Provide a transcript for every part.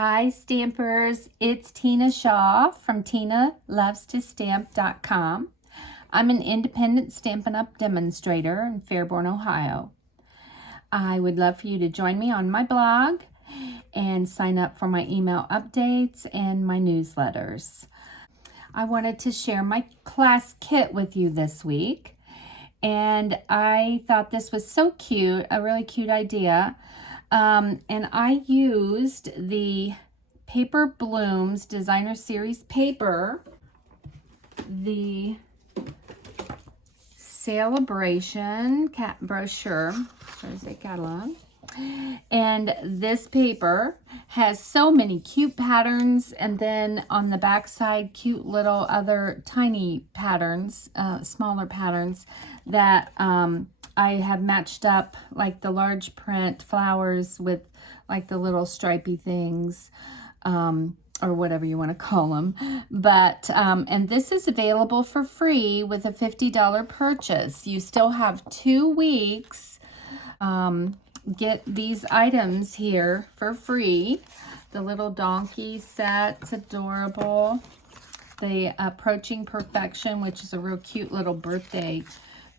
Hi Stampers, it's Tina Shaw from TinaLovesToStamp.com. I'm an independent Stampin' Up! Demonstrator in Fairborn, Ohio. I would love for you to join me on my blog and sign up for my email updates and my newsletters. I wanted to share my class kit with you this week, and I thought this was so cute, a really cute idea. And I used the Paper Blooms Designer Series paper, the Saleabration brochure, shows a catalog. And this paper has so many cute patterns, and then on the back side, cute little other tiny patterns, smaller patterns that I have matched up, like the large print flowers with like the little stripy things, or whatever you want to call them. But, and this is available for free with a $50 purchase. You still have 2 weeks. Get these items here for free. The little donkey set's adorable. The Approaching Perfection, which is a real cute little birthday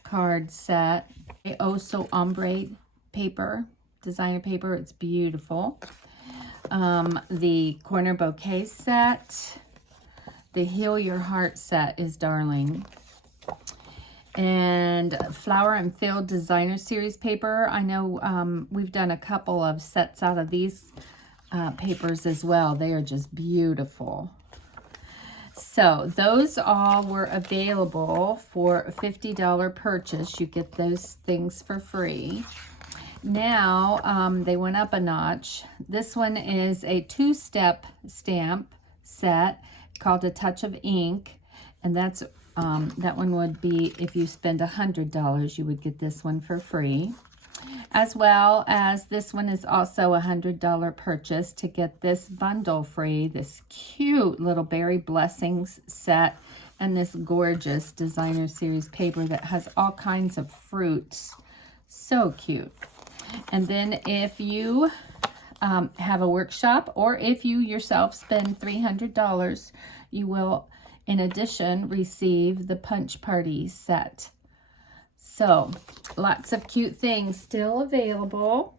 card set. The Oh So Ombre paper, designer paper, it's beautiful. The Corner Bouquet set. The Heal Your Heart set is darling. And Flower and Field Designer Series paper. I know we've done a couple of sets out of these papers as well. They are just beautiful. So those all were available for a $50 purchase. You get those things for free. Now they went up a notch. This one is a 2-step stamp set called A Touch of Ink, and that's that one would be, if you spend $100, you would get this one for free. As well as this one is also a $100 purchase to get this bundle free, this cute little Berry Blessings set, and this gorgeous Designer Series paper that has all kinds of fruits. So cute. And then if you have a workshop, or if you yourself spend $300, you will, in addition, receive the Punch Party set. So lots of cute things still available.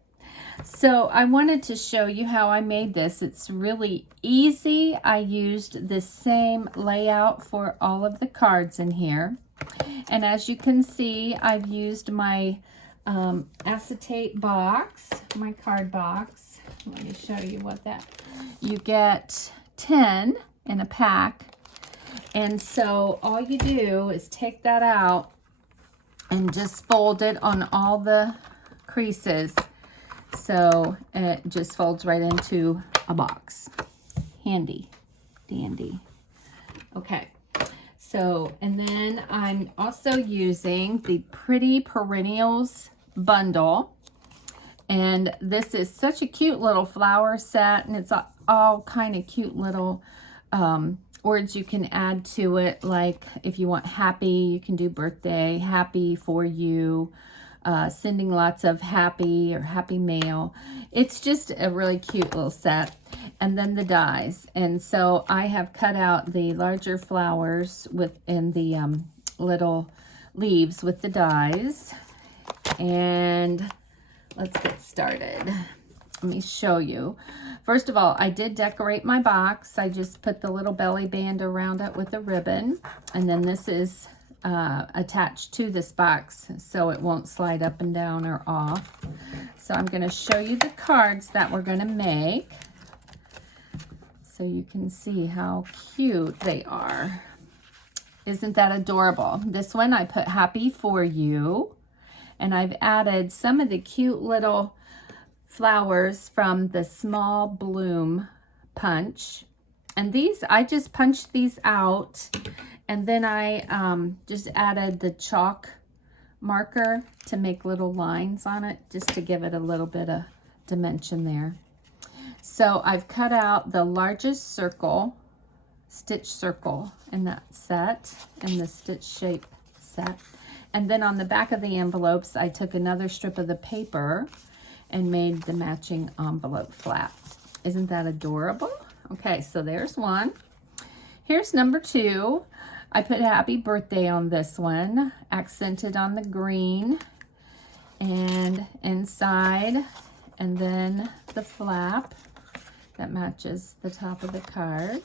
So I wanted to show you how I made this. It's really easy. I used the same layout for all of the cards in here. And as you can see, I've used my acetate box, my card box. Let me show you what that, you get 10 in a pack. And so all you do is take that out and just fold it on all the creases. So it just folds right into a box. Handy dandy. Okay. So, and then I'm also using the Pretty Perennials bundle. And this is such a cute little flower set, and it's all kind of cute little words you can add to it. Like if you want happy, you can do birthday, happy for you, sending lots of happy or happy mail. It's just a really cute little set. And then the dies. And so I have cut out the larger flowers and the little leaves with the dies. And let's get started. Let me show you. First of all, I did decorate my box. I just put the little belly band around it with a ribbon. And then this is attached to this box so it won't slide up and down or off. So I'm going to show you the cards that we're going to make so you can see how cute they are. Isn't that adorable? This one I put happy for you, and I've added some of the cute little flowers from the Small Bloom punch. And these, I just punched these out, and then I just added the chalk marker to make little lines on it, just to give it a little bit of dimension there. So I've cut out the largest circle, stitch circle in that set, in the stitch shape set. And then on the back of the envelopes, I took another strip of the paper and made the matching envelope flap. Isn't that adorable? Okay, so there's one. Here's number 2. I put happy birthday on this one, accented on the green and inside, and then the flap that matches the top of the card.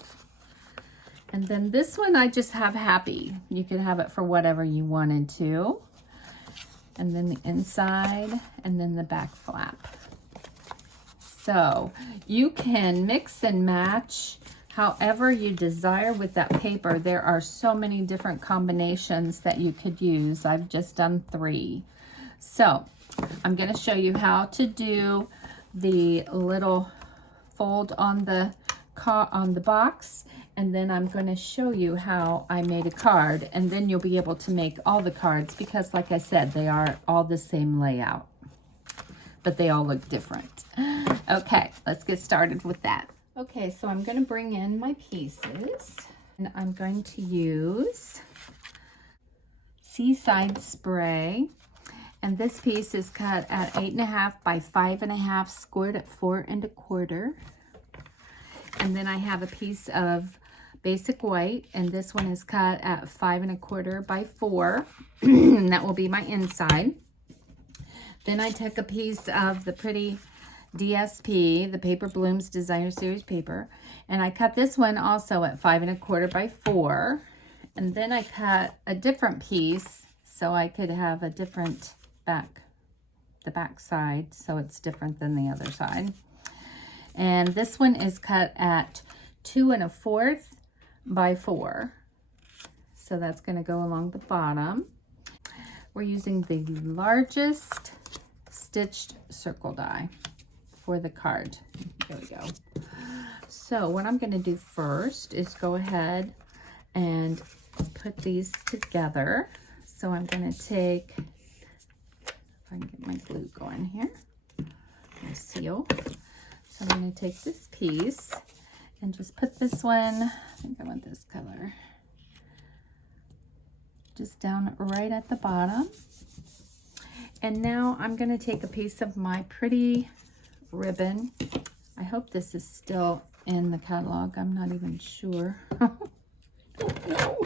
And then this one I just have happy. You could have it for whatever you wanted to. And then the inside, and then the back flap. So you can mix and match however you desire with that paper. There are so many different combinations that you could use. I've just done 3. So I'm going to show you how to do the little fold on the box, and then I'm going to show you how I made a card, and then you'll be able to make all the cards, because like I said, they are all the same layout, but they all look different. Okay, let's get started with that. Okay, so I'm going to bring in my pieces, and I'm going to use Seaside Spray. And this piece is cut at 8.5 by 5.5, scored at 4 1/4. And then I have a piece of basic white, and this one is cut at 5 1/4 by 4. And that will be my inside. Then I took a piece of the pretty DSP, the Paper Blooms Designer Series paper, and I cut this one also at 5 1/4 by 4. And then I cut a different piece so I could have a different the back side, so it's different than the other side. And this one is cut at 2 1/4 by 4. So that's going to go along the bottom. We're using the largest stitched circle die for the card. There we go. So what I'm going to do first is go ahead and put these together. So I'm going to take, if I can get my glue going here, my seal. So I'm going to take this piece and just put this one, I think I want this color, just down right at the bottom. And now I'm going to take a piece of my pretty ribbon. I hope this is still in the catalog. I'm not even sure. Don't know.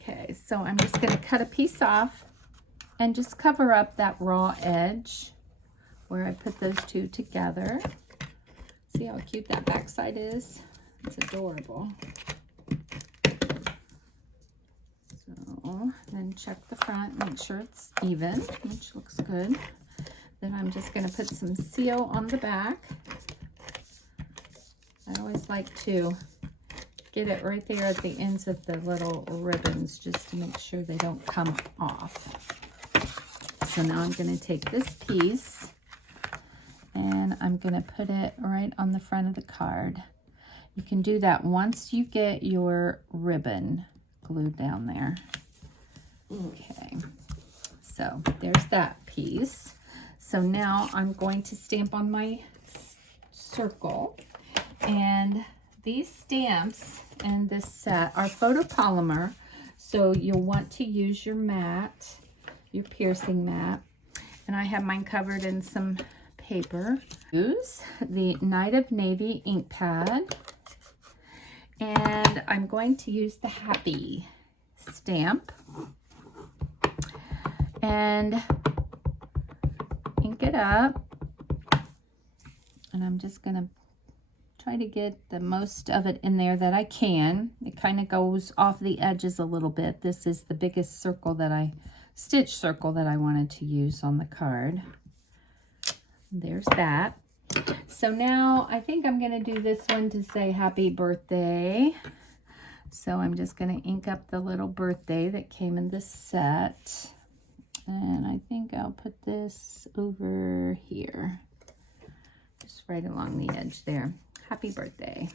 Okay, so I'm just going to cut a piece off and just cover up that raw edge where I put those two together. See how cute that backside is? It's adorable. So then check the front, make sure it's even, which looks good. Then I'm just going to put some seal on the back. I always like to get it right there at the ends of the little ribbons just to make sure they don't come off. So now I'm going to take this piece and I'm going to put it right on the front of the card. You can do that once you get your ribbon glued down there. Okay, so there's that piece. So now I'm going to stamp on my circle, and these stamps in this set are photopolymer, so you'll want to use your mat, your piercing mat, and I have mine covered in some paper. Use the Night of Navy ink pad, and I'm going to use the Happy stamp and ink it up, and I'm just gonna try to get the most of it in there that I can. It kind of goes off the edges a little bit. This is the biggest circle that stitch circle that I wanted to use on the card. There's that. So now I think I'm going to do this one to say happy birthday. So I'm just going to ink up the little birthday that came in this set. And I think I'll put this over here, just right along the edge there. Happy birthday.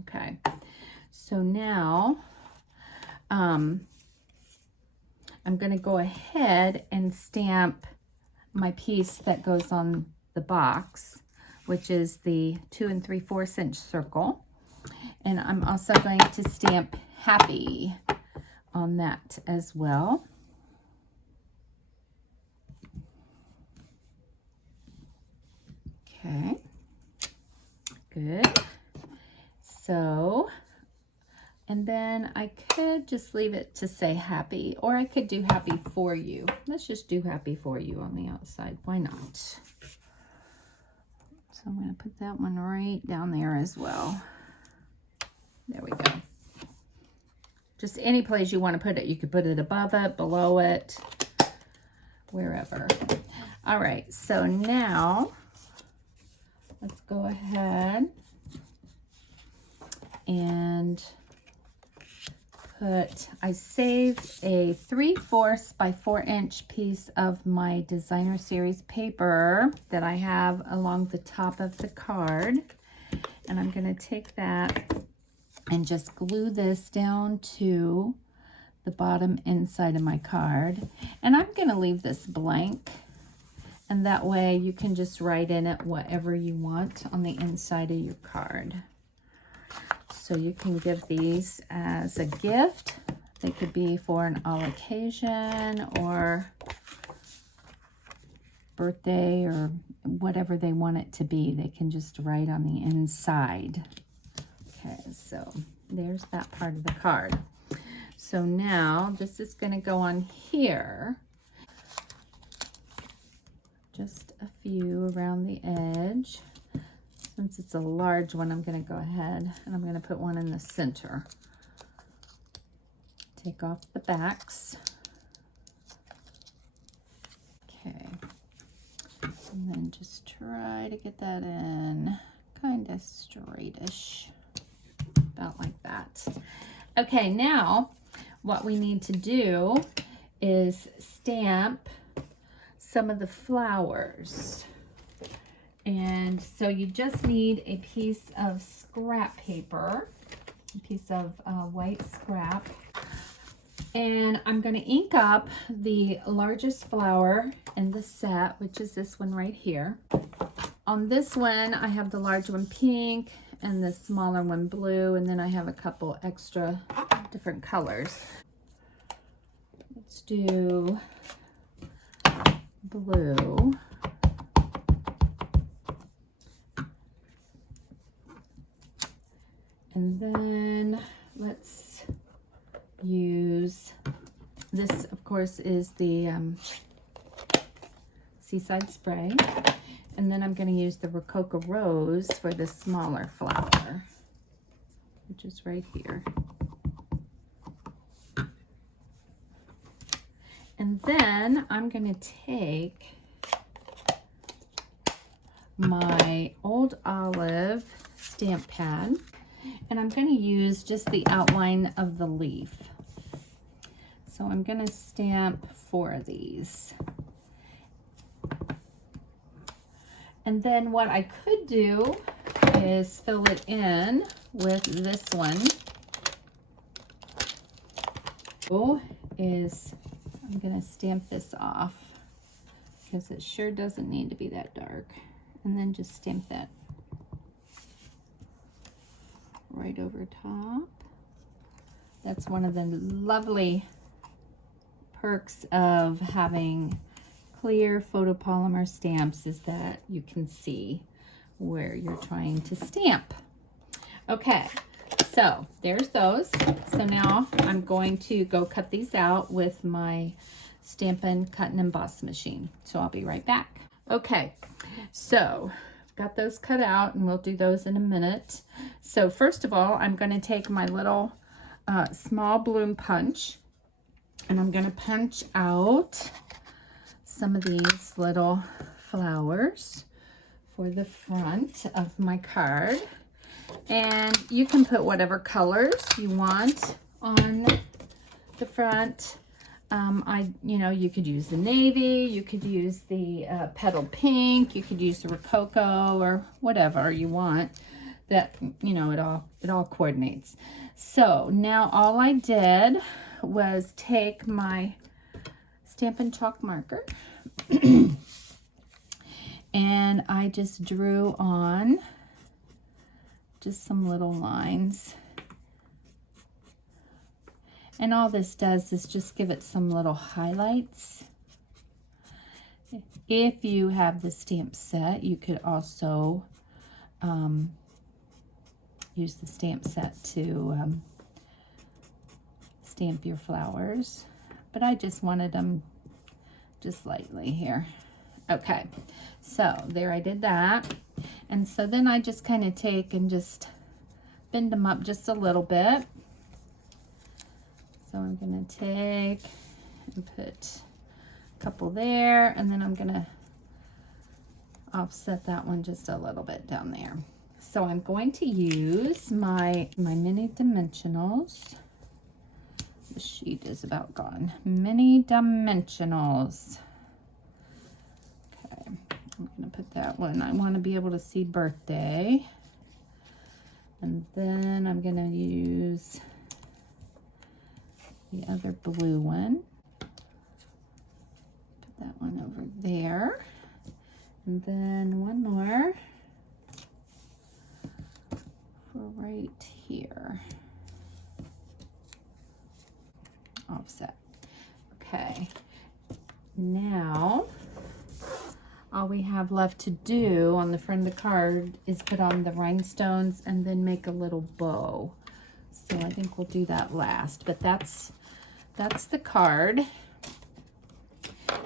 Okay. So now I'm going to go ahead and stamp my piece that goes on the box, which is the 2 3/4 inch circle. And I'm also going to stamp happy on that as well. Okay. Good. So, and then I could just leave it to say happy, or I could do happy for you. Let's just do happy for you on the outside. Why not? So I'm going to put that one right down there as well. There we go. Just any place you want to put it. You could put it above it, below it, wherever. All right, so now let's go ahead and I saved a 3/4 by 4" piece of my designer series paper that I have along the top of the card. And I'm going to take that and just glue this down to the bottom inside of my card. And I'm going to leave this blank. And that way you can just write in it whatever you want on the inside of your card. So you can give these as a gift. They could be for an all occasion or birthday or whatever they want it to be. They can just write on the inside. Okay, so there's that part of the card. So now this is going to go on here. Just a few around the edge. Since it's a large one, I'm going to go ahead and I'm going to put one in the center. Take off the backs. Okay. And then just try to get that in kind of straightish. About like that. Okay, now what we need to do is stamp some of the flowers. And so you just need a piece of scrap paper, a piece of white scrap. And I'm going to ink up the largest flower in the set, which is this one right here. On this one, I have the large one pink and the smaller one blue, and then I have a couple extra different colors. Let's do blue. And then let's use, this of course is the Seaside Spray. And then I'm going to use the Rococo Rose for the smaller flower, which is right here. And then I'm going to take my Old Olive stamp pad, and I'm going to use just the outline of the leaf. So I'm going to stamp 4 of these. And then what I could do is fill it in with this one. I'm going to stamp this off because it sure doesn't need to be that dark. And then just stamp that right over top. That's one of the lovely perks of having clear photopolymer stamps, is that you can see where you're trying to stamp. Okay, so there's those. So now I'm going to go cut these out with my Stampin' Cut and Emboss machine. So I'll be right back. Okay, so got those cut out, and we'll do those in a minute. So first of all, I'm going to take my little small bloom punch, and I'm going to punch out some of these little flowers for the front of my card. And you can put whatever colors you want on the front. You could use the navy, you could use the petal pink, you could use the Rococo, or whatever you want. That, it all coordinates. So now all I did was take my Stampin' Chalk marker and I just drew on just some little lines. And all this does is just give it some little highlights. If you have the stamp set, you could also use the stamp set to stamp your flowers, but I just wanted them just lightly here. Okay, so there, I did that. And so then I just kind of take and just bend them up just a little bit. So I'm gonna take and put a couple there, and then I'm gonna offset that one just a little bit down there. So I'm going to use my mini dimensionals. The sheet is about gone. Mini dimensionals. Okay, I'm gonna put that one. I want to be able to see birthday. And then I'm gonna use the other blue one. Put that one over there. And then one more for right here. Offset. Okay, now all we have left to do on the front of the card is put on the rhinestones and then make a little bow. So I think we'll do that last, but that's the card.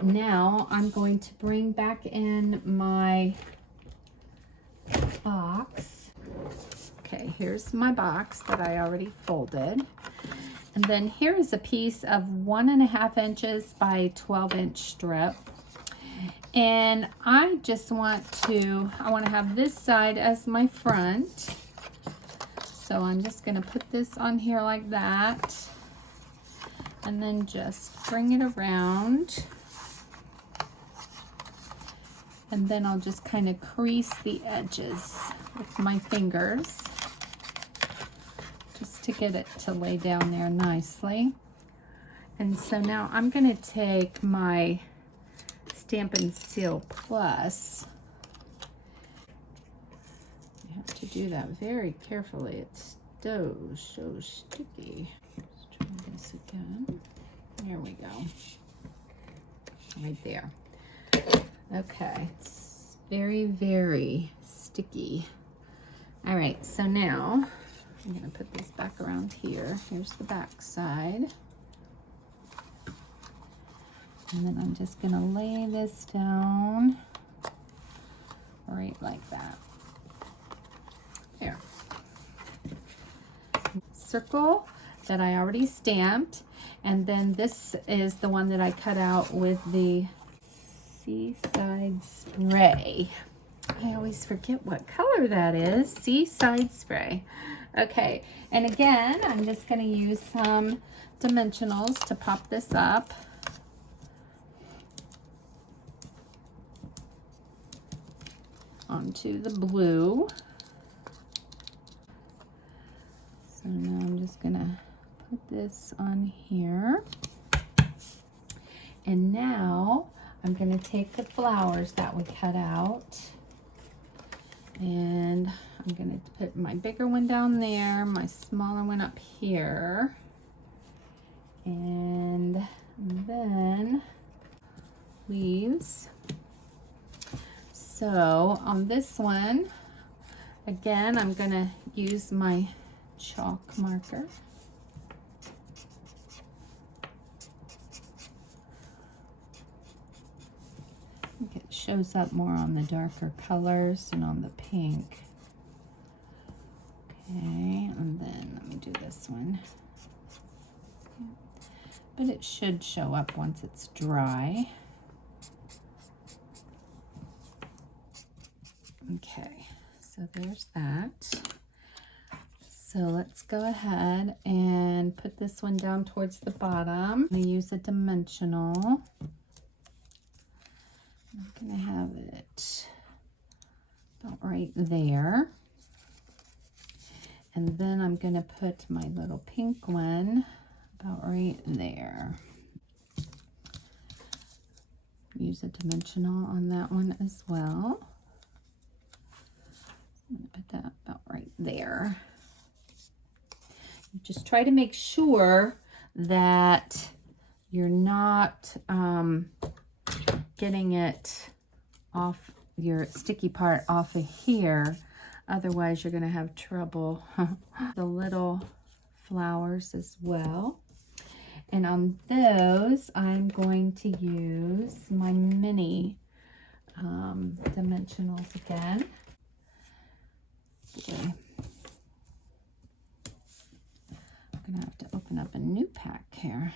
Now I'm going to bring back in my box. Okay, here's my box that I already folded. And then here is a piece of 1.5 inches by 12-inch strip. And I just want to have this side as my front. So I'm just gonna put this on here like that. And then just bring it around. And then I'll just kind of crease the edges with my fingers, just to get it to lay down there nicely. And so now I'm going to take my Stampin' Seal Plus. You have to do that very carefully. It's so sticky. Let's try this again. There we go. Right there. Okay, it's very, very sticky. All right, so now I'm gonna put this back around here. Here's the back side. And then I'm just gonna lay this down right like that. There. Circle that I already stamped. And then this is the one that I cut out with the Seaside Spray. I always forget what color that is. Seaside Spray. Okay, and again, I'm just going to use some dimensionals to pop this up. Onto the blue. So now I'm just going to put this on here. And now I'm going to take the flowers that we cut out, and I'm going to put my bigger one down there, my smaller one up here, and then leaves. So on this one, again, I'm going to use my chalk marker. I think it shows up more on the darker colors and on the pink. Okay, and then let me do this one. But it should show up once it's dry. Okay, so there's that. So let's go ahead and put this one down towards the bottom. I'm going to use a dimensional. I'm going to have it about right there. And then I'm going to put my little pink one about right there. Use a dimensional on that one as well. I'm going to put that about right there. Just try to make sure that you're not getting it off your sticky part off of here Otherwise, you're going to have trouble. The little flowers as well. And on those, I'm going to use my mini dimensionals again. Okay. I'm going to have to open up a new pack here.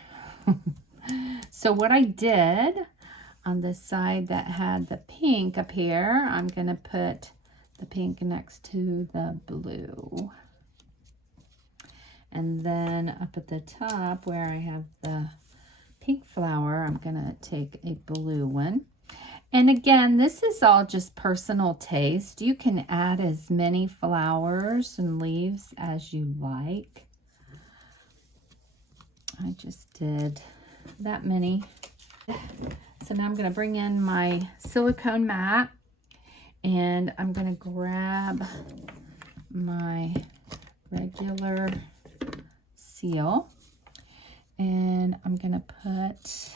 So what I did on the side that had the pink up here, I'm going to put the pink next to the blue. And then up at the top where I have the pink flower, I'm going to take a blue one. And again, this is all just personal taste. You can add as many flowers and leaves as you like. I just did that many. So now I'm going to bring in my silicone mat, and I'm going to grab my regular seal, and I'm going to put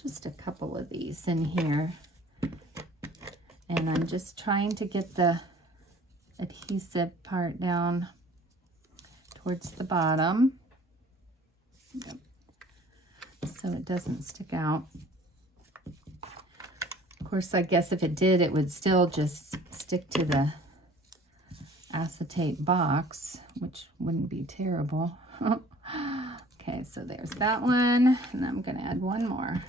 just a couple of these in here, and I'm just trying to get the adhesive part down towards the bottom so it doesn't stick out. Of course, I guess if it did, it would still just stick to the acetate box, which wouldn't be terrible. Okay, so there's that one, and I'm going to add one more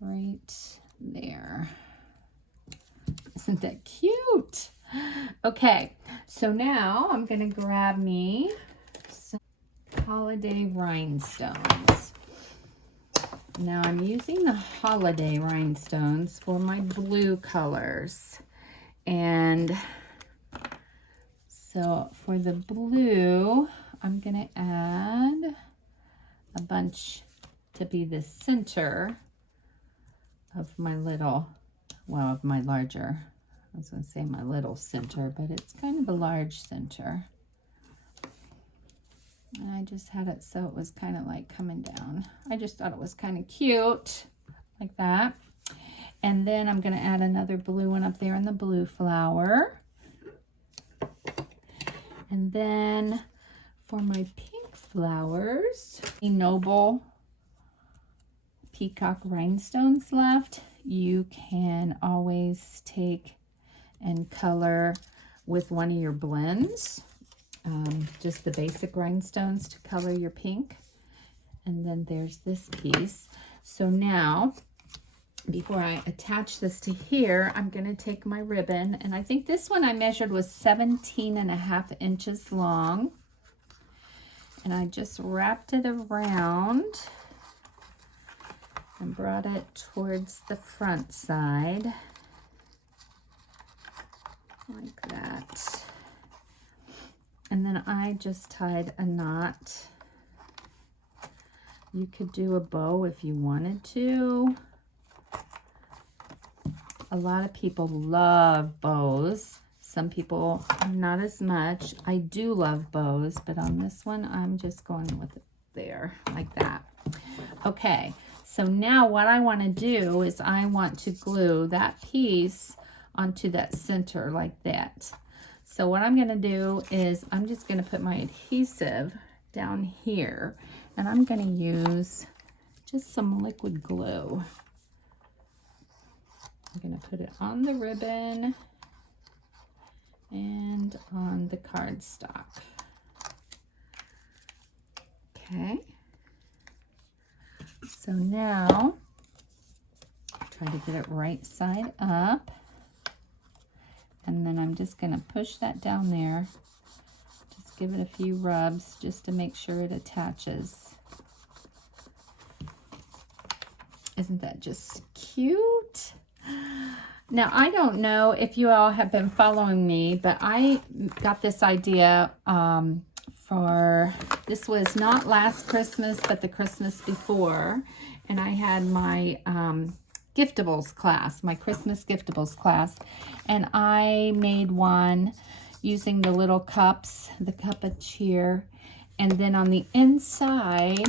right there. Isn't that cute? Okay, so now I'm going to grab me some holiday rhinestones. Now I'm using the holiday rhinestones for my blue colors. And so for the blue, I'm going to add a bunch to be the center of my little, well, of my larger, I was going to say my little center, but it's kind of a large center. And I just had it so it was kind of like coming down. I just thought it was kind of cute, like that. And then I'm going to add another blue one up there in the blue flower. And then for my pink flowers, a Noble peacock rhinestones left. You can always take and color with one of your blends. Just the basic rhinestones to color your pink. And then there's this piece. So now, before I attach this to here, I'm going to take my ribbon, and I think this one I measured was 17.5 inches long. And I just wrapped it around and brought it towards the front side, like that. And then I just tied a knot. You could do a bow if you wanted to. A lot of people love bows. Some people not as much. I do love bows, but on this one, I'm just going with it there, like that. Okay, so now what I want to do is I want to glue that piece onto that center like that. So what I'm going to do is I'm just going to put my adhesive down here, and I'm going to use just some liquid glue. I'm going to put it on the ribbon and on the cardstock. Okay. So now try to get it right side up. And then I'm just going to push that down there. Just give it a few rubs just to make sure it attaches. Isn't that just cute? Now, I don't know if you all have been following me, but I got this idea this was not last Christmas, but the Christmas before. And I had my giftables class, my Christmas giftables class, and I made one using the little cups, the cup of cheer, and then on the inside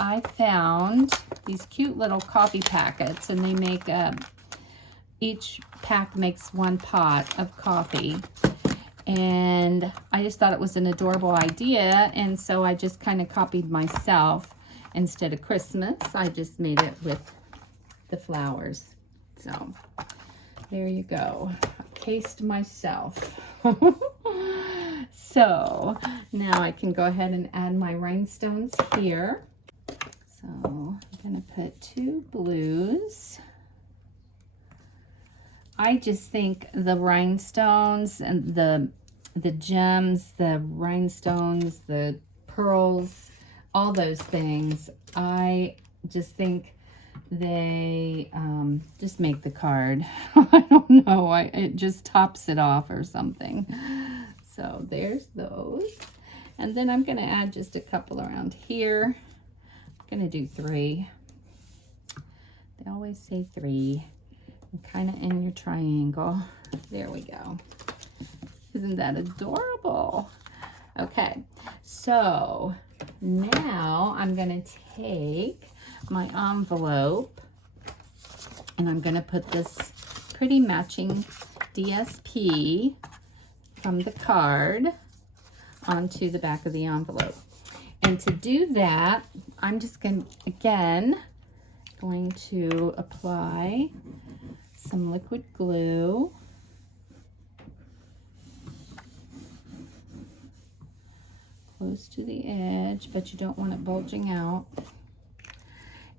I found these cute little coffee packets, and they make each pack makes 1 pot of coffee. And I just thought it was an adorable idea, and so I just kind of copied myself. Instead of Christmas, I just made it with the flowers. So there you go. I cased myself. So now I can go ahead and add my rhinestones here. So I'm gonna put 2 blues. I just think the rhinestones and the gems, the rhinestones, the pearls, all those things, I just think they just make the card. I don't know, it just tops it off or something. So there's those. And then I'm gonna add just a couple around here. I'm gonna do 3. They always say 3. Kind of in your triangle. There we go. Isn't that adorable? Okay, so now I'm going to take my envelope and I'm going to put this pretty matching DSP from the card onto the back of the envelope. And to do that, I'm just going to apply some liquid glue. Close to the edge, but you don't want it bulging out.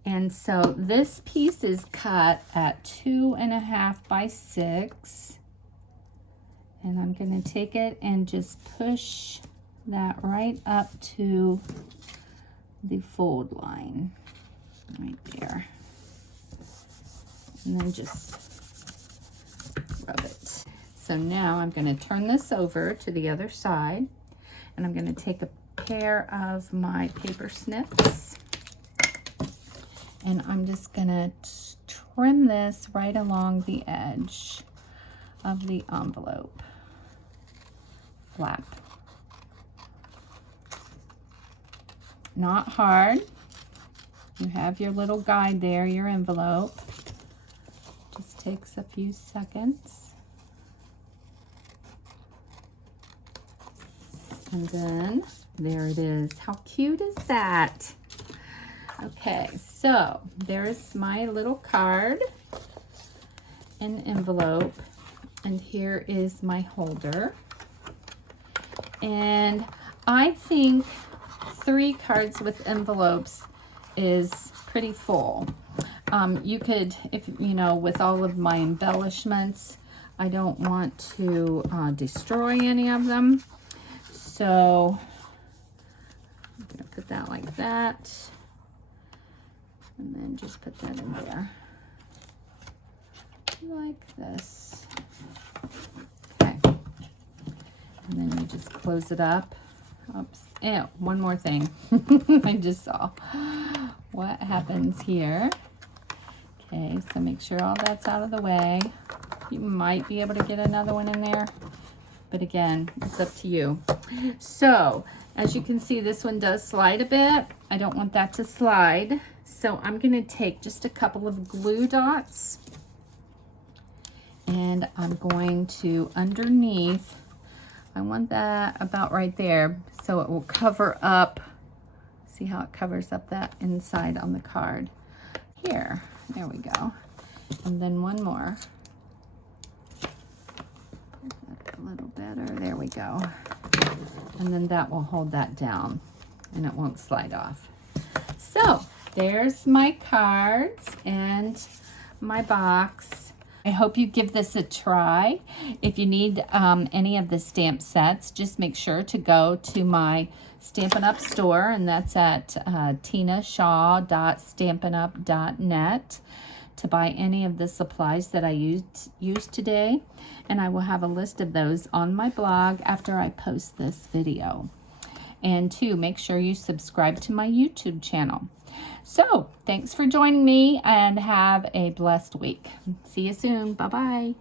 And so this piece is cut at 2.5 by 6. And I'm going to take it and just push that right up to the fold line. Right there. And then just rub it. So now I'm going to turn this over to the other side, and I'm going to take a pair of my paper snips, and I'm just going to trim this right along the edge of the envelope flap. Not hard. You have your little guide there, your envelope. Just takes a few seconds. And then there it is. How cute is that? Okay, so there's my little card and envelope. And here is my holder. And I think 3 cards with envelopes is pretty full. You could, if you know, with all of my embellishments, I don't want to destroy any of them. So I'm going to put that like that. And then just put that in there. Like this. Okay. And then you just close it up. Oops. Ew, one more thing. I just saw what happens here. Okay, so make sure all that's out of the way. You might be able to get another one in there, but again, it's up to you. So, as you can see, this one does slide a bit. I don't want that to slide. So I'm going to take just a couple of glue dots, and I'm going to underneath, I want that about right there, so it will cover up. See how it covers up that inside on the card. Here, there we go. And then one more. Put that a little better, there we go. And then that will hold that down and it won't slide off. So there's my cards and my box. I hope you give this a try. If you need any of the stamp sets, just make sure to go to my Stampin'Up store, and that's at tinashaw.stampinup.net to buy any of the supplies that I used today. And I will have a list of those on my blog after I post this video. And 2, make sure you subscribe to my YouTube channel. So, thanks for joining me and have a blessed week. See you soon. Bye-bye.